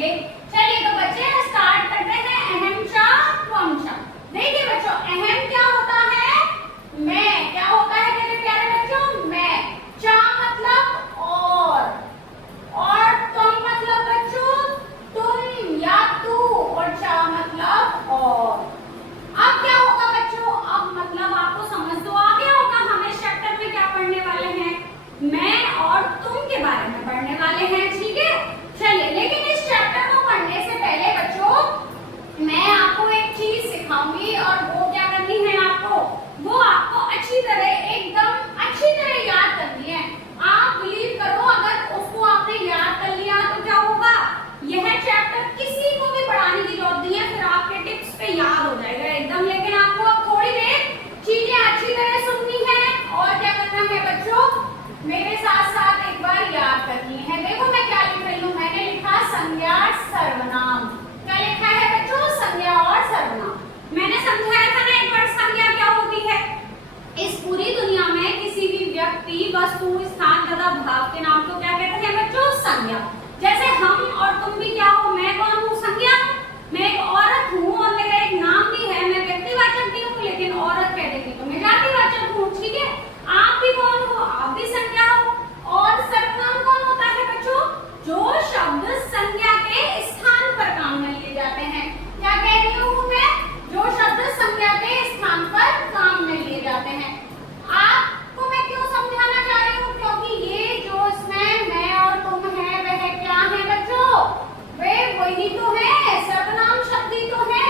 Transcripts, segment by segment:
करेंगे। चलिए तो बच्चे स्टार्ट करते हैं अहम चा त्वम चा। देखिए बच्चों, अहम क्या होता है? मैं। क्या होता है मेरे प्यारे बच्चों? मैं। चा मतलब और त्वम मतलब बच्चों तुम या तू, और चा मतलब और। अब क्या होगा बच्चों? अब मतलब आपको समझ तो आ गया होगा हम इस चैप्टर में क्या पढ़ने वाले हैं। मैं और तुम के बारे में पढ़ने वाले हैं, ठीक है। चलिए, लेकिन इस चैप्टर को पढ़ने से पहले बच्चों मैं आपको एक चीज सिखाऊंगी, और वो क्या करनी है आपको? वो आपको अच्छी तरह, एकदम अच्छी तरह याद करनी है। आप बिलीव करो, अगर उसको आपने याद कर लिया तो क्या होगा, यह चैप्टर किसी को भी पढ़ाने की जरूरत नहीं है, फिर आपके टिप्स पे याद हो जाएगा एकदम। लेकिन आपको अब थोड़ी देर चीजें अच्छी तरह सुननी है और क्या करना है बच्चों, मेरे साथ साथ एक बार याद करनी है। देखो मैं क्या लिख रही हूँ, मैंने लिखा संज्ञा सर्वनाम। क्या लिखा है बच्चों? संज्ञा और सर्वनाम। मैंने समझाया था ना एक बार संज्ञा क्या होती है। इस पूरी दुनिया में किसी भी व्यक्ति, वस्तु, स्थान तथा भाव के नाम को क्या कहते हैं बच्चों? संज्ञा। जैसे हम और तुम भी क्या हो? मैं कौन हूँ? संज्ञा। मैं एक औरत हूँ और मेरा एक नाम भी है, मैं व्यक्तिवाचक भी हूँ, लेकिन औरत कह देती तो मैं जातिवाचक हूँ, ठीक है। आप भी कौन हो? आप भी संज्ञा हो। और सर्वनाम कौन होता है बच्चों? जो शब्द संज्ञा के स्थान पर काम में लिए जाते हैं। क्या कह रही हूँ मैं? जो शब्द संज्ञा के स्थान पर काम में लिए जाते हैं। आपको मैं क्यों समझाना चाह रही हूँ? क्योंकि ये जो इसमें मैं और तुम है, वह क्या है बच्चों? वे वही तो है, सर्वनाम शब्द ही तो है।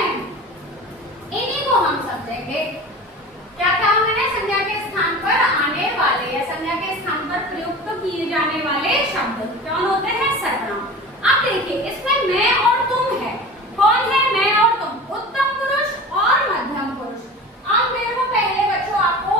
इन्हीं को हम समझेंगे। क्या कहा मैंने? संज्ञा के स्थान पर आने वाले या संज्ञा के स्थान पर प्रयुक्त किए जाने वाले शब्द कौन होते हैं? सर्वनाम। अब देखिए, इसमें मैं और तुम है। कौन है मैं और तुम? उत्तम पुरुष और मध्यम पुरुष। अब मेरे को पहले बच्चों आपको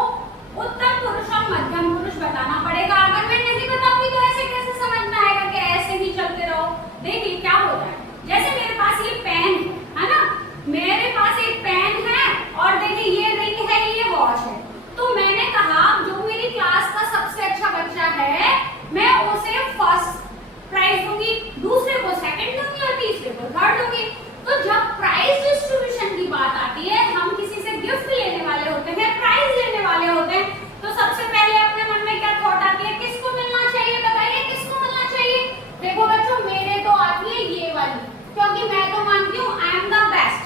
उत्तम पुरुष और मध्यम पुरुष बताना पड़ेगा। अगर मैं नहीं बताऊंगी तो ऐसे कैसे समझ में आएगा कि ऐसे ही चलते रहो। देखिए क्या होता है, जैसे मेरे पास ये पेन है ना, मेरे पास एक पेन है और देखिए ये रिंग है, ये वॉच है। तो मैंने कहा जो मेरी क्लास का सबसे अच्छा बच्चा है, मैं उसे फर्स्ट प्राइज दूंगी, दूसरे को सेकंड दूंगी और तीसरे को थर्ड दूंगी। तो जब प्राइज डिस्ट्रीब्यूशन की बात आती है, हम किसी से गिफ्ट लेने वाले होते हैं, प्राइज लेने वाले होते हैं, तो सबसे पहले अपने मन में क्या थॉट आती है? किसको मिलना चाहिए? बताइए किसको मिलना चाहिए? देखो बच्चों, मेरे तो आती है ये वाली, क्योंकि मैं तो मानती हूँ आई एम द बेस्ट,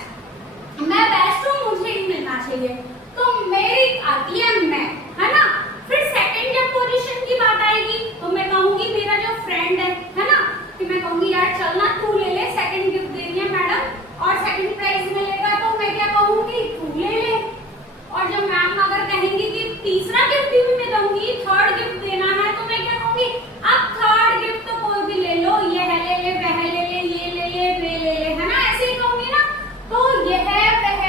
मैं बेस्ट हूँ, मुझे ही मिलना चाहिए। तो मेरी आती है मैं, है ना। फिर सेकंड जब पोजीशन की बात आएगी तो मैं कहूंगी मेरा जो फ्रेंड है ना, कि मैं कहूंगी यार चल ना तू ले ले, सेकंड गिफ्ट दे रही है मैडम और सेकंड प्राइज मिलेगा, तो मैं क्या कहूंगी? तू ले ले। और जब मैम अगर कहेंगी कि तीसरा गिफ्ट भी मैं दूंगी, थर्ड गिफ्ट देना है, तो मैं क्या कहूंगी? अब थर्ड गिफ्ट तो कोई भी ले लो, ये है ले ले, वह ले ले, ये ले ले, वे ले ले, है ना, ऐसे ही कहूंगी ना। तो यह वह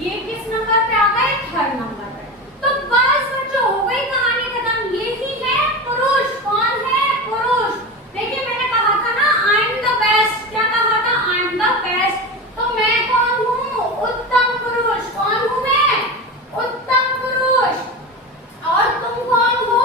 ये किस नंबर पे आता है? थर्ड नंबर पे। तो बस बच्चों हो गई कहानी खत्म। यही है पुरुष। कौन है? पुरुष। देखिए मैंने कहा था ना आई एम द बेस्ट। क्या कहा था? I am the best. तो मैं कौन हूँ? उत्तम पुरुष। कौन हूँ मैं? उत्तम पुरुष। और तुम कौन हो?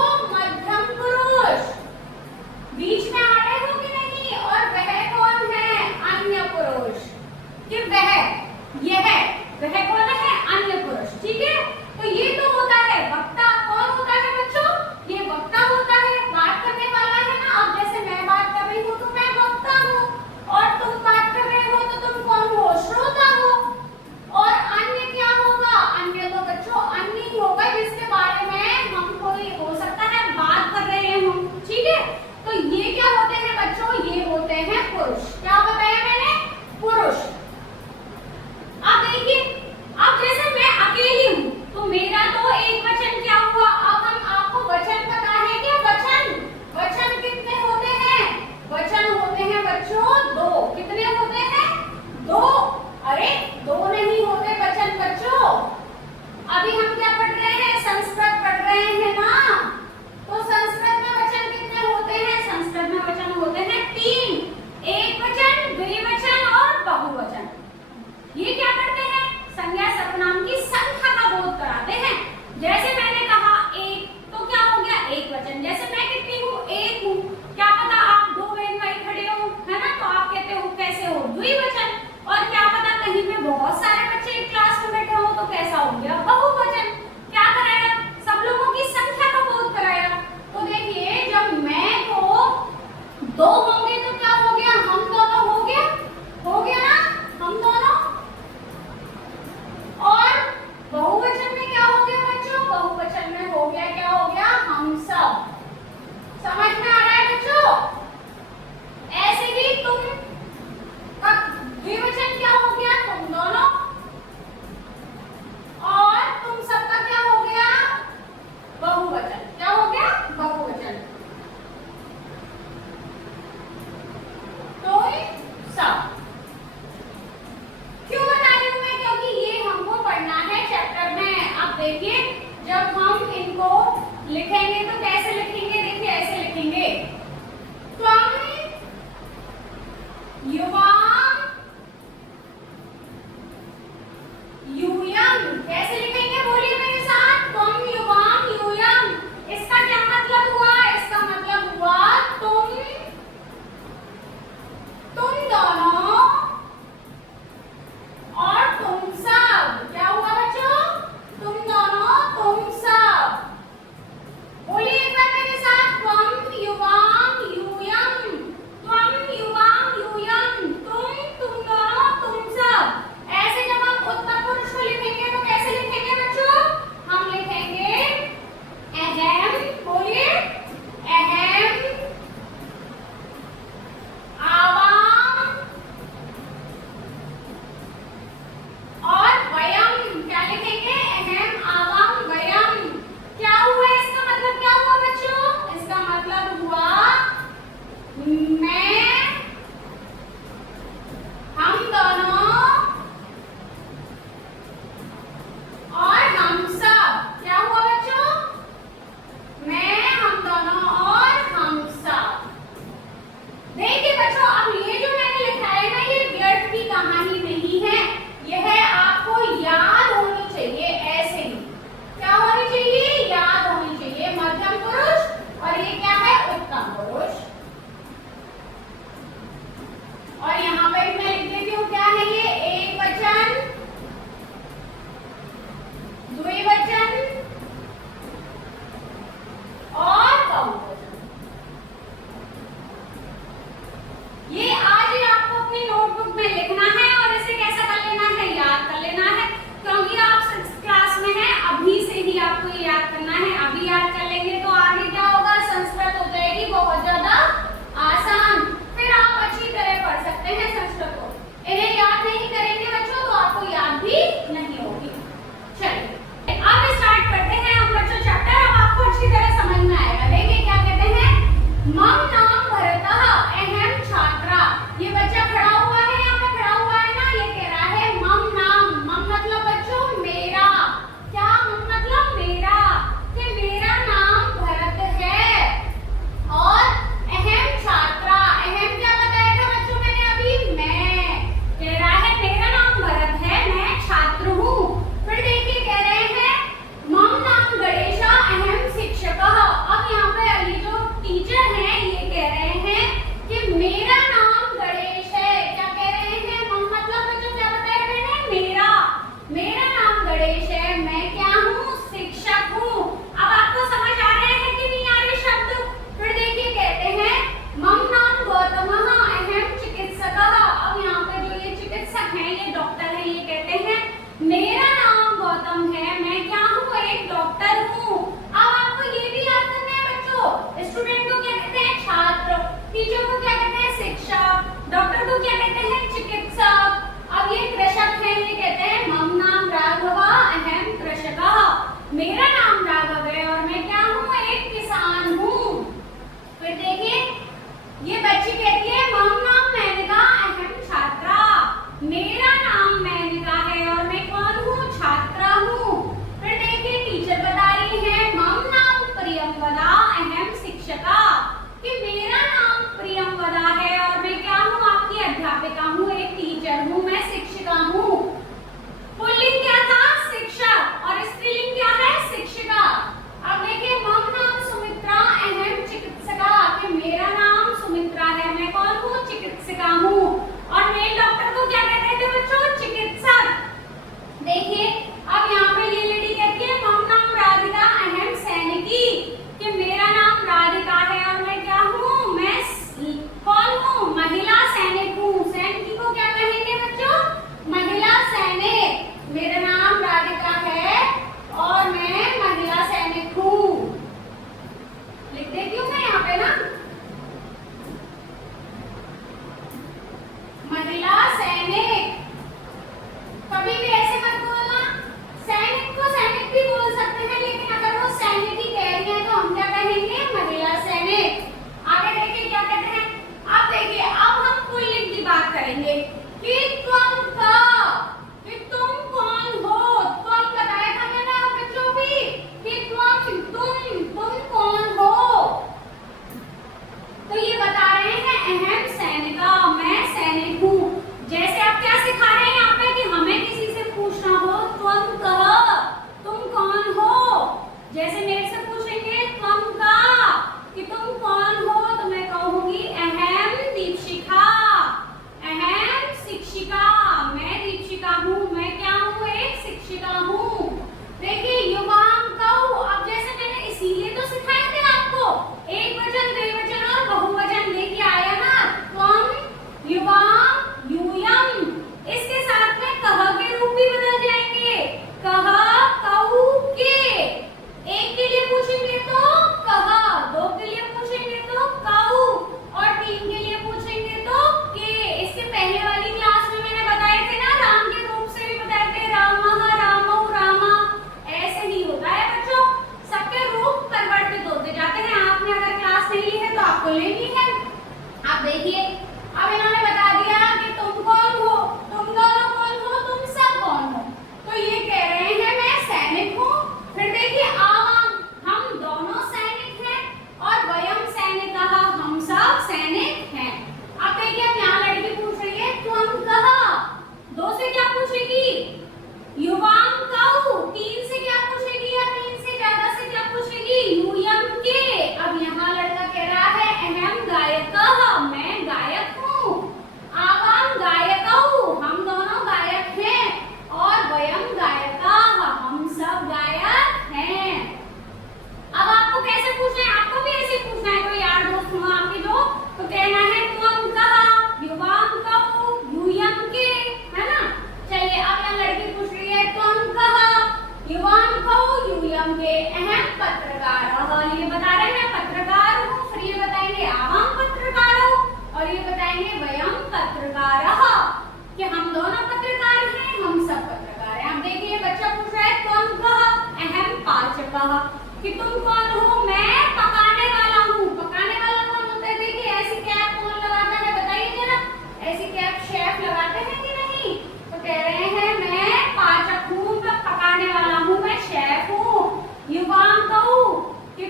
द्विवचन। और क्या पता कहीं पे बहुत सारे बच्चे एक क्लास में बैठे हो तो कैसा हो गया, बहुवचन। क्या कराया, सब लोगों की संख्या का बोध कराया। तो देखिए जब मैं को दो होंगे तो क्या हो गया, हम दोनों हो गया ना, हम दोनों। और बहुवचन में क्या हो गया बच्चों, बहुवचन में हो गया, क्या हो गया, हम सब। समझ में आ रहा है बच्चों? ऐसे ही तुम का द्विवचन क्या हो गया, तुम दोनों। और तुम सबका क्या हो गया, बहुवचन। क्या हो गया, बहुवचन। तो सब क्यों बता रही हूं मैं, क्योंकि ये हमको पढ़ना है चैप्टर में। अब देखिए जब हम इनको लिखेंगे तो कैसे लिखेंगे, देखिए ऐसे लिखेंगे, त्वं युवां यूयं। कैसे लिखेंगे बोलिए मेरे साथ, त्वं युवां यूयं। इसका क्या मतलब हुआ, इसका मतलब हुआ तुम दोनों और तुम सब। क्या हुआ बच्चों, तुम दोनों तुम सब। बोलिए एक बार मेरे साथ, त्वं युवां यूयं, त्वं युवां यूयं, तुम दोनों तुम सब। ऐसे जब हम उत्तर पुरुष को लिखेंगे तो कैसे लिखेंगे बच्चों, हम लिखेंगे अहम। बोलिए अहम, आवाम और वयम। क्या लिखेंगे, अहम, आवाम, वयम। क्या हुआ, इसका मतलब क्या हुआ बच्चों, इसका मतलब हुआ मैं, हम दोनों और हम सब। क्या हुआ बच्चों, मैं, हम दोनों और हम सब। देखिए बच्चों अब ये जो मैंने लिखा है ना, ये व्यर्थ की कहानी नहीं है, यह आपको याद होनी चाहिए। ऐसे ही क्या होनी चाहिए, याद होनी चाहिए। मध्यम पुरुष और ये क्या है, उत्तम पुरुष। और यहाँ पे भी मैं लिख देती हूँ, क्या है ये, एक वचन, द्विवचन और बहुवचन। ये आज ही आपको अपनी नोटबुक में लिखना है और इसे कैसा कर लेना है, याद कर लेना है। क्योंकि आप 6th क्लास में हैं, अभी से ही आपको ये याद करना है। अभी याद कर लेंगे तो आगे क्या होगा, संस्कृत हो जाएगी बहुत ज्यादा आसान। फिर आप अच्छी तरह पढ़ सकते हैं संस्कृत को। इन्हें याद नहीं करेंगे बच्चों तो आपको याद भी नहीं होगी। चलिए अब स्टार्ट करते हैं हम बच्चों चैप्टर। अब आपको अच्छी तरह समझ में आएगा। देखिए क्या कहते हैं, मम नाम भरतः अहम छात्रा। ये बच्चा खड़ा हुआ है, यहाँ पे खड़ा हुआ है ना, ये कह रहा है मम नाम। मम मतलब बच्चों मेरा। क्या मम मतलब मेरा, कि मेरा नाम भरत है और अहम छात्रा। अहम क्या बताया था बच्चों मैंने अभी, मैं। कह रहा है मेरा नाम भरत है, मैं छात्र हूँ। फिर देखिए कह रहे हैं मम नाम गणेशा अहम शिक्षकः। अब यहाँ पे ये जो टीचर हैं ये कह रहे हैं कि मेरा नाम गणेश है। क्या कह रहे हैं, मम मतलब बच्चों क्या बताया मैंने, मेरा। मेरा नाम गणेश है, मैं क्या हूँ, शिक्षक हूँ। अब आपको समझ आ रहे हैं कि नहीं आ रहे शब्द। फिर देखिए कहते हैं मम नाम गौतमः अहम चिकित्सकः। अब यहाँ पे जो ये चिकित्सक हैं, ये डॉक्टर हैं, ये कहते हैं मेरा नाम गौतम है, मैं क्या हूँ, एक डॉक्टर हूँ। अब आपको ये भी याद करना है बच्चों, स्टूडेंट को क्या कहते हैं, छात्र। टीचर को क्या कहते हैं, शिक्षक। डॉक्टर को क्या कहते हैं, चिकित्सक। अब ये कृषक है, ये कहते हैं मम नाम राघव अहम कृषकः। मेरा नाम राघव है और मैं क्या हूँ, एक किसान हूँ। फिर देखिए ये बच्ची कहती है मम नाम मेनका अहम छात्रा। मेरा नाम मेनका है और मैं कौन हूँ, छात्रा हूँ। फिर देखिए टीचर बता रही है मम नाम प्रियंवदा अहम शिक्षका, कि मेरा नाम प्रियंवदा है और मैं क्या हूँ, आपकी अध्यापिका हूँ, एक टीचर हूँ, मैं शिक्षिका हूँ। पुल्लिंग क्या था, शिक्षक, और स्त्रीलिंग क्या है, शिक्षिका। अब देखिए मम नाम सुमित्रा अहम चिकित्सका, कि मेरा नाम सुमित्रा है, मैं कौन हूँ, चिकित्सिका हूँ। और मेल डॉक्टर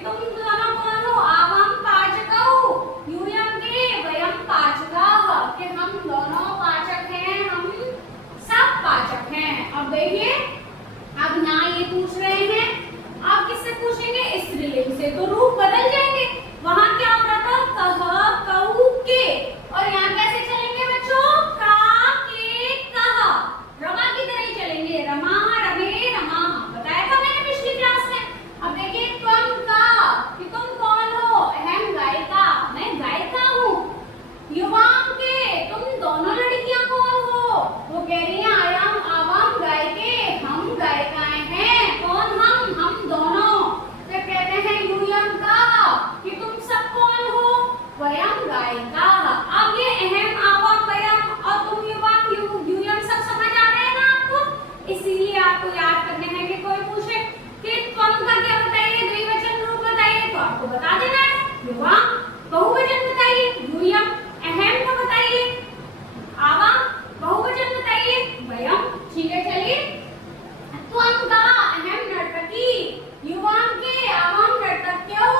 तुम दोनों कौन हो, आवाम पाचकौ, यूयम के वयम पाचकाः, कि हम दोनों पाचक हैं, हम सब पाचक हैं। अब देखिए, अब यहाँ ये पूछ रहे हैं, आप किससे पूछेंगे, स्त्रीलिंग से, तो रूप बदल जाएंगे। वहां क्या हो रहा था, कह, कहू, के, और यहाँ कैसे चलेंगे बच्चों, का, के, कह, रमा की तरह ही चलेंगे, रमा, रमे, रमा, बताया था मैंने पिछली क्लास में। अब देखिए, त्वम का, कि तुम कौन हो, अहम गायिका, मैं गायिका हूँ। युवाम के, तुम दोनों लड़कियां कौन हो, वो कह रही है आयाम आवाम गायिके, हम गायिकाएं हैं, कौन, हम दोनों। फिर कहते हैं यूयम का, कि तुम सब कौन हो, वयम गायिका। अब ये अहम, आवाम, वयम और तुम, युवाम, यूयम सब समझ आ रहे हैं ना आपको, इसीलिए आपको याद करने हैं कि कोई पूछे कि त्वम का क्या बताइए, द्विवचन रूप बताइए, तो आपको बता देना है, युवाम बहुवचन बताइए, यूयम अहम का बताइए, आवाम बहुवचन बताइए, वयम। ठीक है, चलिए, त्वम का अहम नर्तकी, युवाम के आवाम नर्तक्यौ,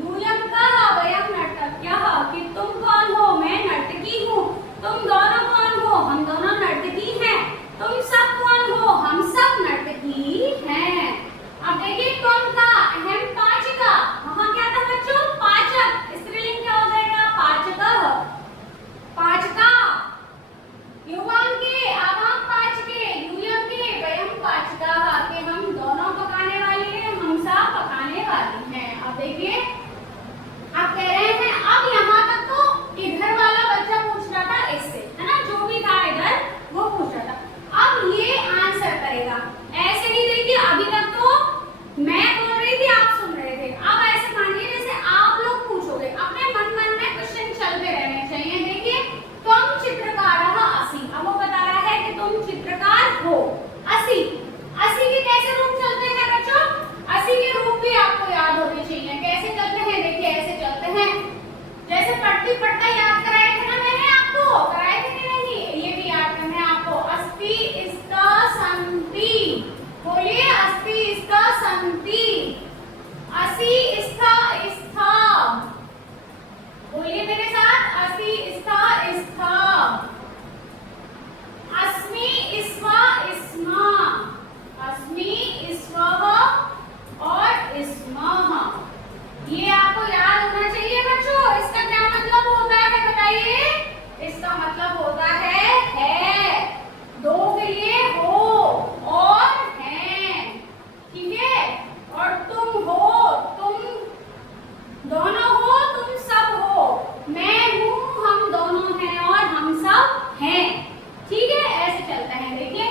यूयम का वयम नर्तक्यः, कि तुम कौन हो, मैं नर्तकी हूँ, तुम दोनों कौन हो, हम दोनों नर्तकी हैं, तुम सब कौन हो, हम सब नर्तकी हैं। अब देखिए, त्वम का अहम पाचिका, वहां क्या था बच्चों, पाचक, स्त्रीलिंग क्या हो जाएगा, पाचकः, पाचका। युवाम के आवाम पाचके, यूयम के वयम पाचकाः, कि हम दोनों पकाने वाले हैं, हम सब पकाने वाली हैं। अब देखिए, आप कह रहे हैं, अब यहाँ तक तो इधर वाला बच्चा पूछ रहा था इससे, है ना, जो भी था इधर वो पूछ रहा था। अब ये आंसर करेगा, ऐसे ही देखिए, अभी तक तो मैं बोल रही थी, आप सुन रहे थे, अब ऐसे मानिए जैसे आप लोग पूछोगे, अपने मन में क्वेश्चन चलते रहने चाहिए। देखिए, तुम चित्रकारः असि, अब वो बता रहा है कि तुम चित्रकार हो, असि, असि के कैसे रूप चलते हैं बच्चों, असि के रूप भी आपको याद होने चाहिए, कैसे चलते हैं, देखिए ऐसे चलते हैं, जैसे पट्टी पट्टा याद कराए थे ना मैंने आपको, कराए थे कि नहीं, ये भी याद करना है आपको, अस्ति, स्त, सन्ति, बोलिए अस्ति, स्त, सन्ति, असि, स्थ, स्था, बोलिए मेरे साथ, असि, स्थ, स्था, अस्मि, स्व, स्म, अस्मि, स्वः और स्मः, ये आपको याद होना चाहिए बच्चों। इसका क्या मतलब होता है बताइए, इसका मतलब होता है, दो के लिए हो और हैं, ठीक है, और तुम हो, तुम दोनों हो, तुम सब हो, मैं हूँ, हम दोनों हैं और हम सब हैं, ठीक है, ऐसे चलता है। देखिए,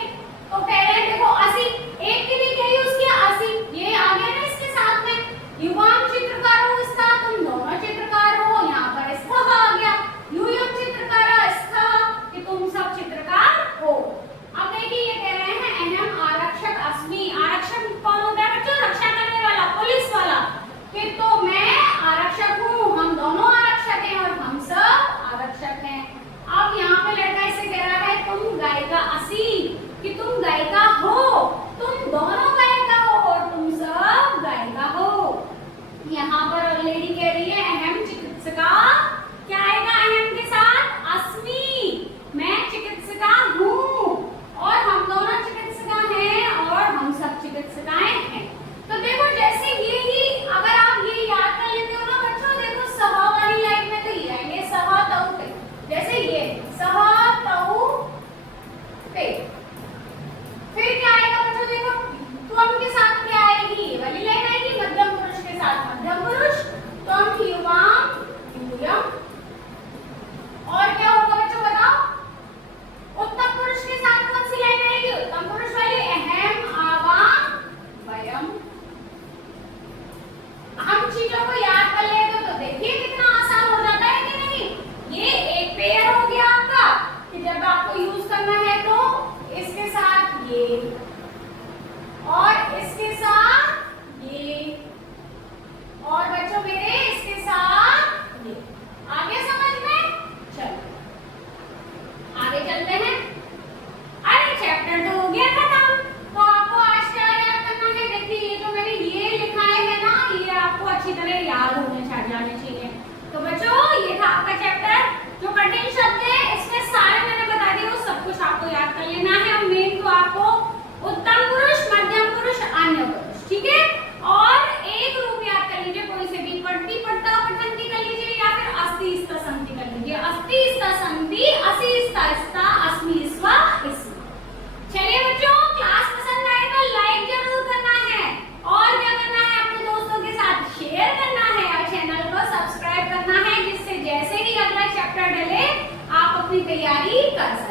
तो कह रहे हैं, देखो असि, एक के लिए क्या यूज किया, असि, ये आ गया ना इसके साथ में, युवाम चित्रकार हो, स्था, तुम दोनों चित्रकार हो, यहाँ पर स्थ आ गया, यूयम चित्रकार स्थ, कि सारे मैंने बता दिए, वो सब कुछ आपको याद कर लेना है। और मेन तो आपको उत्तम पुरुष, मध्यम पुरुष, अन्य पुरुष, ठीक है। और एक रूप याद कर लीजिए, कोई से भी पढ़ती पढ़ता पठंती कर लीजिए या फिर अस्ति स्था संति कर लीजिए। अस्ति स्था संति, असि स्था स्था, अस्मि स्वा इस्म। चलिए बच्चों, क्लास पसंद आए तो लाइक जरूर करना है और क्या करना है, अपने दोस्तों के साथ शेयर करना है और चैनल को सब्सक्राइब करना है, जिससे जैसे ही अगला चैप्टर डले आप अपनी तैयारी कर सकें।